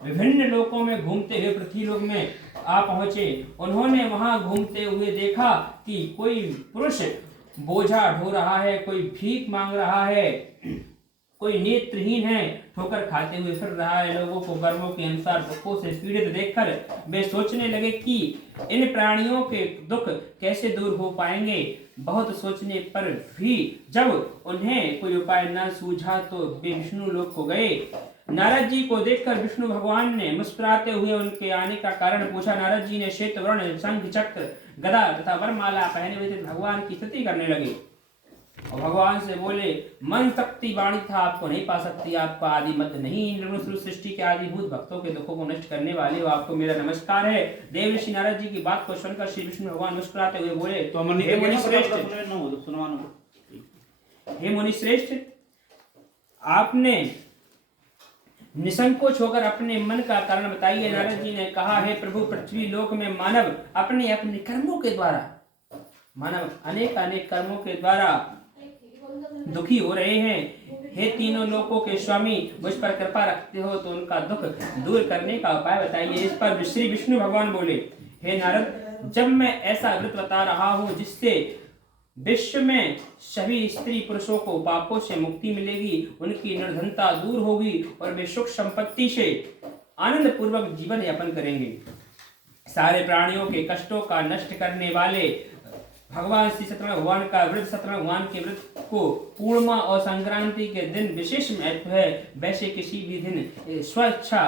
विभिन्न लोकों में घूमते हुए पृथ्वीलोक में आ पहुंचे। उन्होंने वहां घूमते हुए देखा कि कोई पुरुष बोझा ढो रहा है, कोई भीख मांग रहा है, कोई नेत्रहीन है, ठोकर खाते हुए फिर रहा है। लोगों को कर्मों के अनुसार दुखों से पीड़ित देखकर वे सोचने लगे कि इन प्राणियों के दुख कैसे दूर हो पाएंगे। बहुत सोचने पर भी जब उन्हें कोई उपाय न सूझा तो वे विष्णु लोक को गए। नारद जी को देखकर विष्णु भगवान ने मुस्कुराते हुए उनके आने का कारण पूछा। नारद जी ने श्वेत वर्ण, शंख, चक्र, गदा तथा वरमाला पहने हुए थे, भगवान की स्तुति करने लगे और भगवान से बोले, मन शक्ति वाणी था आपको नहीं पा सकती, आपका आदि मत नहीं, सृष्टि के आदिभूत भक्तों के दुखों को नष्ट करने वाले हो, आपको मेरा नमस्कार है। देव ऋषि नारद जी की बात को सुनकर श्री विष्णु भगवान मुस्कुराते हुए बोले, हे मुनि श्रेष्ठ, आपने निसंकोच होकर अपने मन का कारण बताइए। नारद जी ने कहा, हे प्रभु, पृथ्वी लोक में मानव अपने अपने कर्मों के द्वारा, मानव अनेक अनेक कर्मों के द्वारा दुखी हो रहे हैं। हे तीनों लोकों के स्वामी, मुझ पर कृपा रखते हो तो उनका दुख दूर करने का उपाय बताइए। इस पर श्री विष्णु भगवान बोले, हे नारद, जब मैं ऐसा व्रत बता रहा हूँ जिससे विश्व में सभी स्त्री पुरुषों को पापों से मुक्ति मिलेगी, उनकी निर्धनता दूर होगी और वे सुख संपत्ति से आनंद पूर्वक जीवन यापन करेंगे। सारे प्राणियों के कष्टों का नष्ट करने वाले भगवान श्री सत्यनारायण भगवान का व्रत, सत्यनारायण भगवान के व्रत को पूर्णिमा और संक्रांति के दिन विशेष महत्व है। वैसे किसी भी दिन स्वेच्छा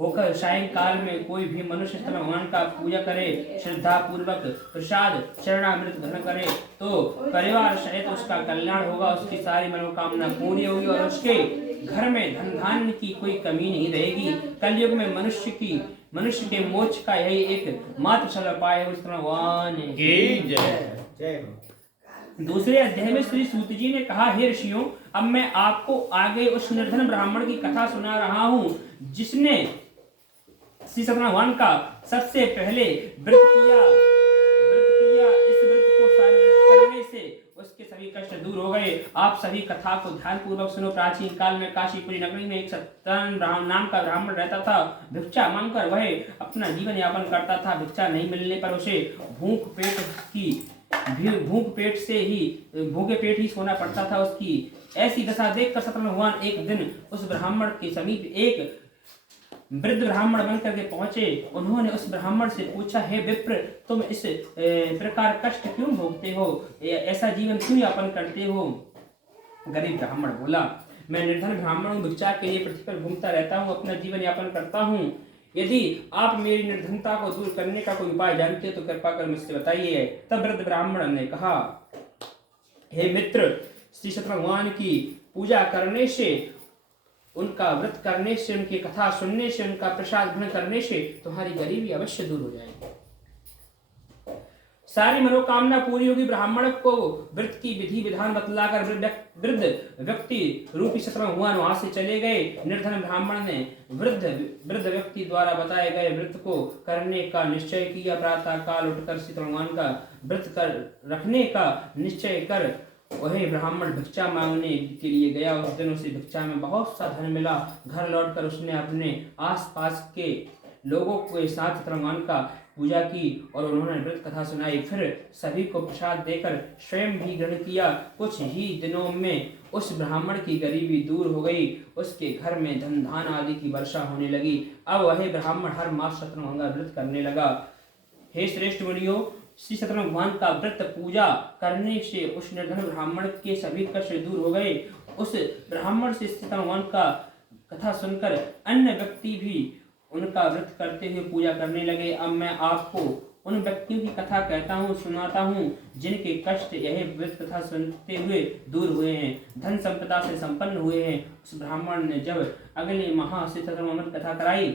होकर सायंकाल में कोई भी मनुष्य सत्यनारायण भगवान का पूजा करे, श्रद्धा पूर्वक प्रसाद चरणामृत ग्रहण करे तो परिवार सहित उसका कल्याण होगा, उसकी सारी मनोकामना पूरी होगी और उसके घर में धन धान्य की कोई कमी नहीं रहेगी। कलयुग में मनुष्य के मोक्ष का यही एक मात्र सरल उपाय है। भगवान की जय। दूसरे अध्याय में श्री सूत जी ने कहा, हे ऋषियों, अब मैं आपको आगे उस निर्धन ब्राह्मण की कथा सुना रहा हूँ जिसने श्री सत्यनारायण भगवान का सबसे पहले व्रत किया। इस व्रत को करने से उसके सभी कष्ट दूर हो गए। आप सभी कथा को ध्यान पूर्वक सुनो। प्राचीन काल में काशीपुरी नगरी में एक सत्यनारायण नाम का ब्राह्मण रहता था। भिक्षा मांगकर वह अपना जीवन यापन करता था। भिक्षा नहीं मिलने पर उसे भूखे पेट ही सोना पड़ता था। उसकी ऐसी दशा देखकर सत्यनारायण भगवान एक दिन उस ब्राह्मण के समीप एक वृद्ध ब्राह्मण बन करके पहुंचे। उन्होंने उस ब्राह्मण से पूछा, हे विप्र, तुम इस प्रकार कष्ट क्यों भोगते हो, ऐसा जीवन क्यों यापन करते हो? गरीब ब्राह्मण बोला, मैं निर्धन ब्राह्मण हूँ, भिक्षा के लिए पृथ्वी पर घूमता रहता हूँ, अपना जीवन यापन करता हूँ। यदि आप मेरी निर्धनता को दूर करने का कोई उपाय जानते हो तो कृपा कर मुझसे बताइए। तब वृद्ध ब्राह्मण ने कहा, हे मित्र, श्री सत्यनारायण भगवान की पूजा करने से, उनका व्रत करने से, उनकी कथा सुनने से, उनका प्रसाद ग्रहण करने से तुम्हारी गरीबी अवश्य दूर हो जाएगी, सारी मनोकामना पूरी होगी। ब्राह्मण को व्रत की विधि विधान बतलाकर वृद्ध व्यक्ति रूपी सत्यनारायण भगवान वहां से चले गए। निर्धन ब्राह्मण ने वृद्ध व्यक्ति द्वारा बताए गए व्रत को करने का निश्चय किया। प्रातः काल उठकर सत्यनारायण भगवान का व्रत रखने का निश्चय कर वही ब्राह्मण भिक्षा मांगने के लिए गया। उस दिन उसे भिक्षा में बहुत सा धन मिला। घर लौटकर उसने अपने आसपास के लोगों के साथ सत्यनारायण भगवान का पूजा की और उन्होंने व्रत कथा सुनाई। फिर सभी को प्रसाद देकर स्वयं भी ग्रहण किया। कुछ ही दिनों में उस ब्राह्मण की गरीबी दूर हो गई। उसके घर में धन धान आदि की वर्षा होने लगी। अब वही ब्राह्मण हर मास सत्यनारायण भगवान का व्रत करने लगा। हे श्रेष्ठ मुनियों, श्री सत्यनारायण भगवान का व्रत पूजा करने से उस निर्धन ब्राह्मण के सभी कष्ट दूर हो गए। उस ब्राह्मण से सत्यनारायण भगवान का कथा सुनकर अन्य व्यक्ति भी उनका व्रत करते हुए पूजा करने लगे। अब मैं आपको उन व्यक्तियों की कथा कहता हूँ, सुनाता हूँ जिनके कष्ट यह व्रत कथा सुनते हुए दूर हुए हैं, धन संपदा से संपन्न हुए हैं। उस ब्राह्मण ने जब अगले माह से सत्यनारायण भगवान कथा कराई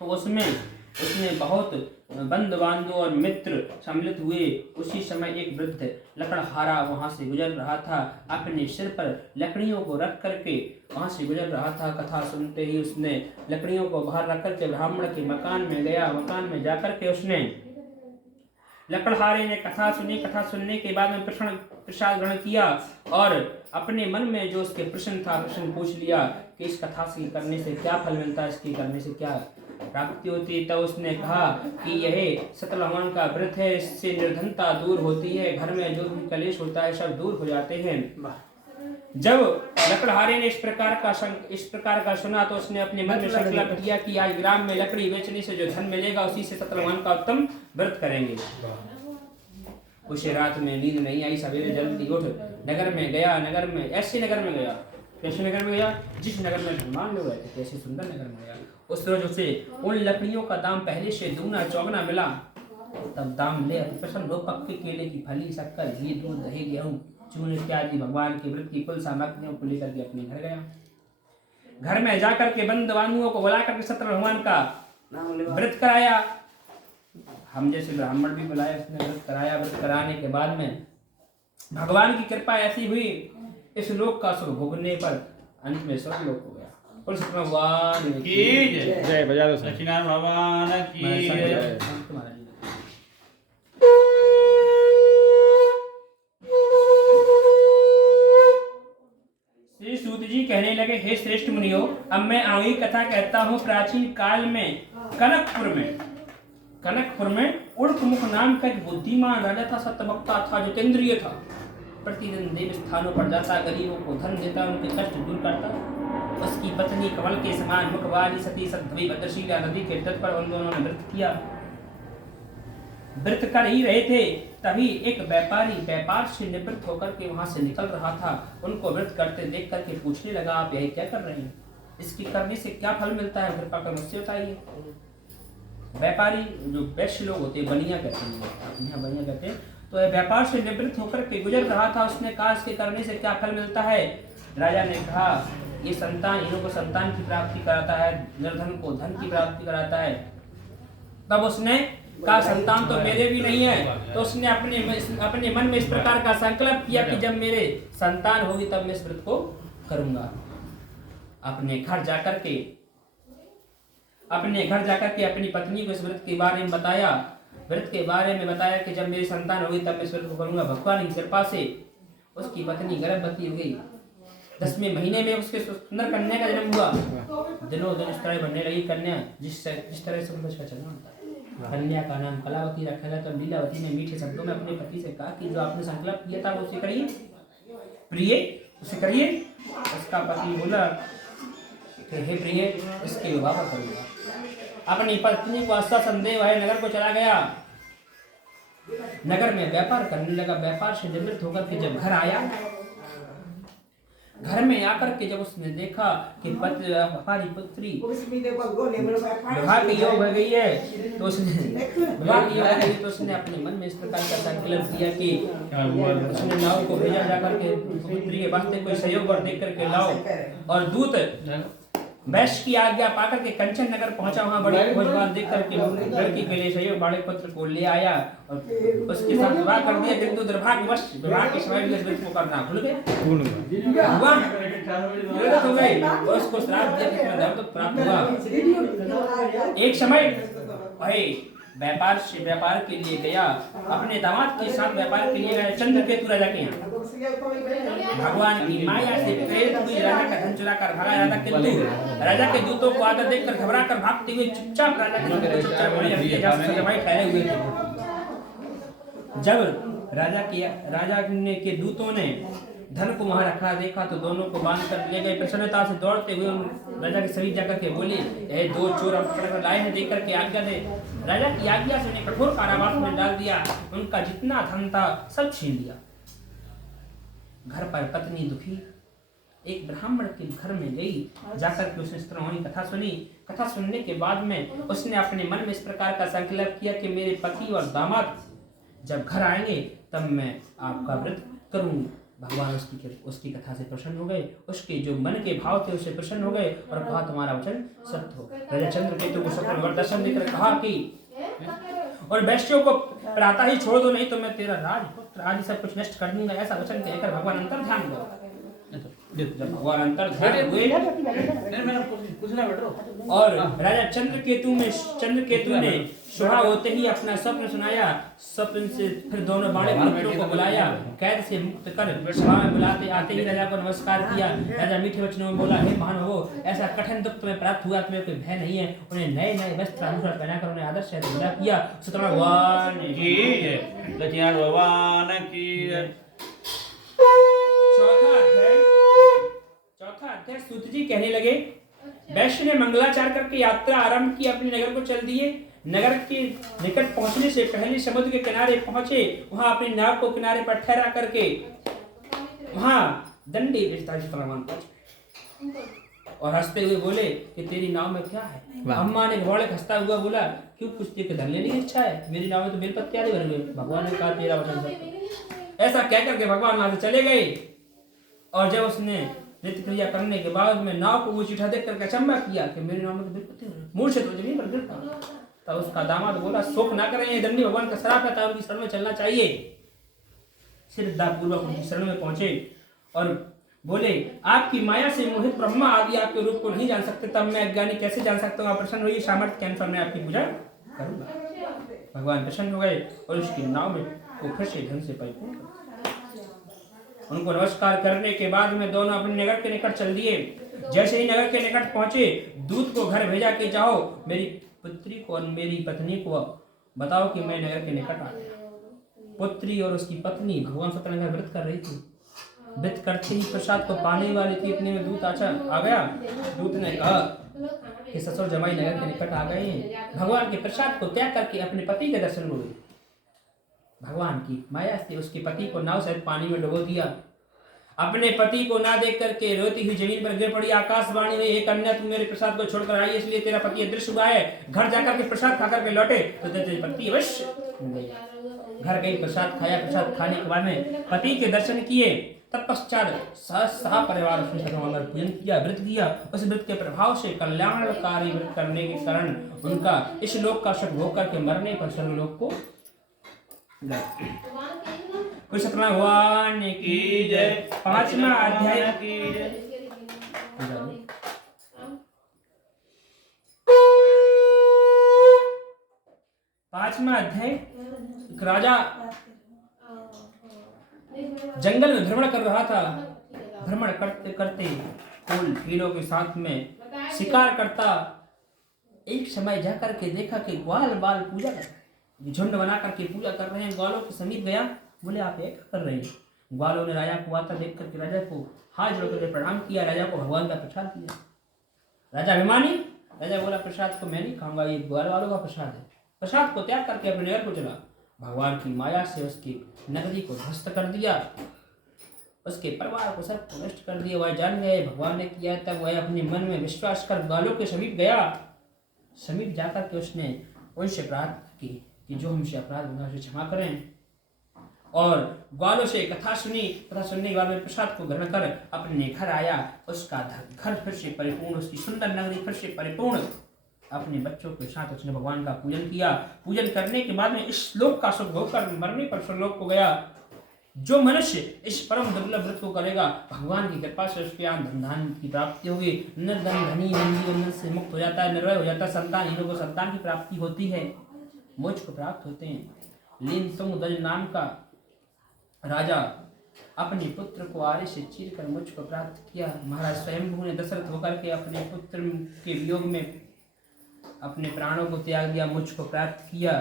तो उसने बहुत बंधु बांधव और मित्र सम्मिलित हुए। उसी समय एक वृद्ध लकड़हारा वहां से गुजर रहा था। अपने सिर पर लकड़ियों को रख करके वहां से गुजर रहा था। कथा सुनते ही उसने लकड़ियों को बाहर रख करके ब्राह्मण के मकान में गया। मकान में जाकर के उसने लकड़हारे ने कथा सुनी। कथा सुनने के बाद में प्रसाद ग्रहण किया और अपने मन में जो उसके प्रश्न था, प्रश्न पूछ लिया कि इस कथा से करने से क्या फल मिलता है, इसके करने से क्या प्राप्ति होती है। तब उसने कहा कि यह सतलवान का व्रत है, इससे निर्धनता दूर होती है, घर में जो भी कलेश होता है सब दूर हो जाते हैं। जब लकड़हारे ने इस प्रकार का सुना तो उसने अपने मन में संकल्प किया कि आज ग्राम में लकड़ी बेचने से जो धन मिलेगा उसी से सतलवान का उत्तम व्रत करेंगे। उसे रात में नींद नहीं आई, सवेरे जल्दी उठ नगर में गया। नगर में कैसे नगर में गया जिस नगर में धनवान लोग रहते थे, ऐसे सुंदर नगर में गया। उस रोज उसे उन लकड़ियों का दाम पहले से दूना चौगुना मिला। तब दाम ले अति प्रसन्न हो पक्के केले की फली, शक्कर, घी, दूध, दही, गेहूं, चून इत्यादि भगवान के व्रत की कुल सामग्रियों को लेकर के अपने घर गया। घर में जाकर के बंद बानुओं को बुला करके सत्य भगवान का व्रत कराया। हम जैसे ब्राह्मण भी बुलाए, उसने व्रत कराया। व्रत कराने के बाद में भगवान की कृपा ऐसी हुई, इस लोक का सुख भोगने पर अंत में स्वर्ग लोक हो गया। और सत्य भगवान की जय। बजा दो सच्चिदानंद भगवान की जय। श्री सूत जी कहने लगे, हे श्रेष्ठ मुनियो, अब मैं आगे कथा कहता हूँ। प्राचीन काल में कनकपुर में उड़कमुख नाम का एक बुद्धिमान राजा था, सत्यवक्ता था, जितेंद्रिय था। प्रतिदिन देव स्थानों पर जाता, गरीबों को धन देता, उनके कष्ट दूर करता। उसकी पत्नी कमल के समान मुख वाली सती सतवी भद्रशिला नदी के तट पर उन दोनों ने व्रत किया। व्रत कर ही रहे थे, तभी एक व्यापारी व्यापार से निवृत्त होकर के वहां से निकल रहा था। उनको व्रत करते देख करके पूछने लगा, आप यही क्या कर रहे हैं, इसकी करने से क्या फल मिलता है, कृपा कर मुझसे बताइए। व्यापारी जो वैश्य लोग होते हैं, बनिया कहते हैं, बनिया कहते हैं, तो व्यापार से निवृत्त होकर के गुजर रहा था। उसने कहा, इसके करने से क्या फल मिलता है। राजा ने कहा, ये संतान इन्हों को संतान की प्राप्ति कराता है, निर्धन को धन की प्राप्ति कराता है। तब उसने कहा, संतान तो मेरे भी नहीं है। तो उसने अपने मन में इस प्रकार का संकल्प किया कि जब मेरे संतान होगी तब मैं इस व्रत को करूंगा। अपने घर जाकर के अपनी पत्नी को इस व्रत के बारे में बताया। व्रत के बारे में बताया कि जब मेरी संतान होगी तब मैं इस व्रत को करूंगा। भगवान की कृपा से उसकी पत्नी गर्भवती हो गई। 10वें महीने में उसके सुंदर कन्या का जन्म हुआ। दिनों दिन इस तरह बढ़ने लगी कन्या, जिस तरह से उसका जन्म होता है। कन्या का नाम कलावती रखा गया। तब लीलावती ने मीठे शब्दों में अपने पति से कहा कि जो आपने संकल्प किया था वो उसे करिए, प्रिय उसे करिए। उसका पति बोला कि हे प्रिय, इसके विवाह करूंगा। अपनी पत्नी को अच्छा संदेह है, नगर को चला गया। नगर में व्यापार करने लगा। व्यापार से निवृत्त होकर के जब घर आया, घर में आकर के जब उसने देखा कि हमारी पुत्री विवाह की योग हो गई है, तो उसने अपने मन में इस प्रकार का संकल्प किया कि उसने नाव को भेजा जाकर के पुत्री के वास्ते कोई सहयोग और देख करके लाओ। और दूत वैश्य की आज्ञा पाकर के कंचन नगर पहुंचा। वहां बड़ी खोजबान देख करके लड़की के लिए सहयोग बालक पुत्र को ले आया और उसके साथ विवाह कर दिया। किंतु दुर्भाग्यवश विवाह के समय भी इस व्रत को करना भूल गए। उसको श्राप दिया कि तेरा दर्द प्राप्त हुआ। एक समय भाई व्यापार के लिए गया, अपने दामाद के साथ व्यापार के लिए गया चंद्रकेतु राजा के यहाँ। भगवान की माया से प्रेरित हुई राजा का धन चुरा कर भागा जाता, किंतु राजा के दूतों को आकर देखकर घबरा कर भागते हुए चुपचाप राजा के ठहरे हुए थे। जब राजा के दूतों ने धन को वहां रखा देखा तो दोनों को बांध कर ले गए। प्रसन्नता से दौड़ते हुए राजा के समीप जाकर के बोले, ए दो चोर हम पकड़ कर लाए हैं, देकर के आज्ञा दे। राजा की आज्ञा से उन्हें कठोर कारावास में डाल दिया। उनका जितना धन था सब छीन लिया। घर पर पत्नी दुखी एक ब्राह्मण के घर में गई। जाकर के उसने इस तरह की कथा सुनी। कथा सुनने के बाद में उसने अपने मन में इस प्रकार का संकल्प किया कि मेरे पति और दामाद जब घर आएंगे तब मैं आपका व्रत करूंगी। भगवान उसकी कथा से प्रसन्न हो गए। उसके जो मन के भाव थे उससे प्रसन्न हो गए और कहा, तुम्हारा वचन सत्य हो। राजा चंद्रकेतु को स्वप्न दर्शन देकर कहा कि और वैश्यों को प्रातः ही छोड़ दो, नहीं तो मैं तेरा राजपुत्र आदि सब कुछ नष्ट कर दूंगा। ऐसा वचन कहकर भगवान अंतर ध्यान हो। जब भगवान अंतर्धान हुए नहीं मैं कुछ ना बैठो। और राजा चंद्रकेतु ने सुबह होते ही अपना स्वप्न सुनाया। स्वप्न से फिर दोनों बाणे पुत्रों को बुलाया, कैद से मुक्त कर सभा में बुलाते आते ही राजा को नमस्कार किया। राजा मीठे वचनों में बोला, हे महानुभावो, ऐसा कठिन दुख तुम्हें प्राप्त हुआ, तुम्हें कोई भय नहीं है। उन्हें नए नए वस्त्र आभूषण पहनाकर उन्हें आदर से विदा किया। सत्यनारायण भगवान की जय, सत्यनारायण भगवान की जय। चौथा अध्याय सूत जी कहने लगे, वैश्य ने मंगलाचार करके यात्रा आरंभ की, अपने नगर को चल दिए। नगर के निकट पहुंचने से पहले समुद्र के किनारे पहुंचे। वहां अपनी नाव को किनारे पर ठहरा करके वहां दंडी और हंसते हुए बोले कि तेरी नाव में क्या है? अम्मा ने घोड़े हंसता हुआ बोला, क्यों कुछ देख धन लेने की इच्छा है? मेरी नाव में तो बेलपत्ते आदि भरे हुए। भगवान ने कहा, तेरा वचन सत्य। ऐसा कहकर के भगवान वहां से चले गए। और जब उसने नित्य क्रिया करने के बाद में नाव को ऊंची उठा देख करके अचंभा किया कि मेरी नाव में तो बेलपत्ते मूर्छित तो जमीन पर गिरता। तब उसका दामाद बोला, शोक ना करें, ये दंडी भगवान का श्राप है, उनकी शरण में चलना चाहिए। श्रद्धापूर्वक उनकी शरण में पहुंचे और बोले, आपकी माया से मोहित ब्रह्मा आदि आपके रूप को नहीं जान सकते, तब मैं अज्ञानी कैसे जान सकता हूँ? आप प्रसन्न होइए, सामर्थ्य के अनुसार मैं आपकी पूजा करूंगा। भगवान प्रसन्न हो गए और उसकी नाव में को फिर से ढंग से परिपूर्ण कर। उनको नमस्कार करने के बाद में दोनों अपने नगर के निकट चल दिए। जैसे ही नगर के निकट पहुंचे, दूत को घर भेजा कि जाओ मेरी पुत्री को और मेरी पत्नी को बताओ कि मैं नगर के निकट आ गया। पुत्री और उसकी पत्नी भगवान सत्यनारायण का व्रत कर रही थी। व्रत करते ही प्रसाद को पाने वाली थी, इतने में दूत आ गया। दूत ने कहा कि ससुर जमाई नगर के निकट आ गए हैं। भगवान के प्रसाद को त्याग करके अपने पति के दर्शन को गई। भगवान की माया से उसके पति को नाव सहित पानी में डुबो दिया। अपने पति को ना देख करके रोती हुई जमीन पर गिर पड़ी। आकाशवाणी में, एक कन्या तुम मेरे प्रसाद को छोड़कर आई, इसलिए तेरा पति अदृश्य हुआ है। घर जाकर के प्रसाद खाकर के लौटे तो तेरे पति अवश्य घर गई, प्रसाद खाया। प्रसाद खाने के बाद में पति के दर्शन किए। तत्पश्चात सह परिवार पूजन किया, व्रत किया। उस व्रत के प्रभाव से कल्याणकारी व्रत करने के कारण उनका इस लोक का सुख भोग करके मरने पर स्वर्गलोक को सत्यनारायण भगवान की जय। पांचवा अध्याय की जय। पांचवा अध्याय, राजा जंगल में भ्रमण कर रहा था। भ्रमण करते करते फूल कीड़ों के साथ में शिकार करता। एक समय जाकर के देखा कि ग्वाल बाल पूजा कर रहे हैं, झुंड बना करके पूजा कर रहे हैं। ग्वालों के समीप गया, बोले आप ये क्या कर रहे हैं? ग्वालों ने राजा को आता देख करके राजा को हाथ जोड़ करके प्रणाम किया। राजा को भगवान का प्रसाद दिया। राजा अभिमानी, राजा बोला, प्रसाद को मैं नहीं खाऊंगा, ये ग्वाल वालों का प्रसाद है। प्रसाद को त्याग करके अपने नगर को चला। भगवान की माया से उसकी नगरी को ध्वस्त कर दिया, उसके परिवार को सब नष्ट कर दिया। वह जान गए भगवान ने किया। तब वह अपने मन में विश्वास कर ग्वालों के समीप गया। समीप जाकर के उसने उनसे प्रार्थना की कि जो हमसे अपराध हुआ उसे क्षमा करें। और ग्वालों से कथा सुनी। कथा सुनने के बाद में प्रसाद को ग्रहण कर अपने घर आया। उसका घर फिर से परिपूर्ण, उसकी सुंदर नगरी फिर से परिपूर्ण। अपने बच्चों के साथ उसने भगवान का पूजन किया। पूजन करने के बाद में इस लोक का सुख भोग कर मरने पर स्वर्गलोक को गया। जो मनुष्य इस परम दुर्लभ व्रत को करेगा, भगवान की कृपा से उसके धन की प्राप्ति होगी। निर्धन धनी बंदी बंधन से मुक्त हो जाता है, निर्भय हो जाता है। संतानहीनों को संतान की प्राप्ति होती है, मोक्ष को प्राप्त होते हैं। लीनसुंग नाम का राजा अपने पुत्र को आरे से चीर कर मोक्ष को प्राप्त किया। महाराज स्वयंभू ने दशरथ होकर के अपने पुत्र के वियोग में अपने प्राणों को त्याग दिया, मोक्ष को प्राप्त किया।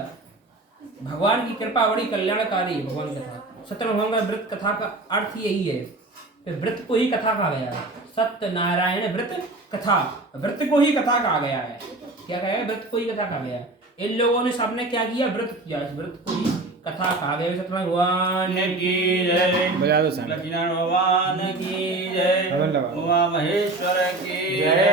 भगवान की कृपा बड़ी कल्याणकारी है। भगवान कथा सत्यनारायण भगवान व्रत कथा का अर्थ यही है, तो व्रत को ही कथा कहा गया है। सत्यनारायण व्रत कथा, व्रत को ही कथा कहा गया है। क्या कहा है? व्रत को ही कथा कहा गया है। इन लोगों ने सबने क्या किया? व्रत किया। इस व्रत को ही कथा कहा गया। सत्यनारायण भगवान की जय, लक्ष्मीनारायण भगवान की जय, उमा महेश्वर की जय।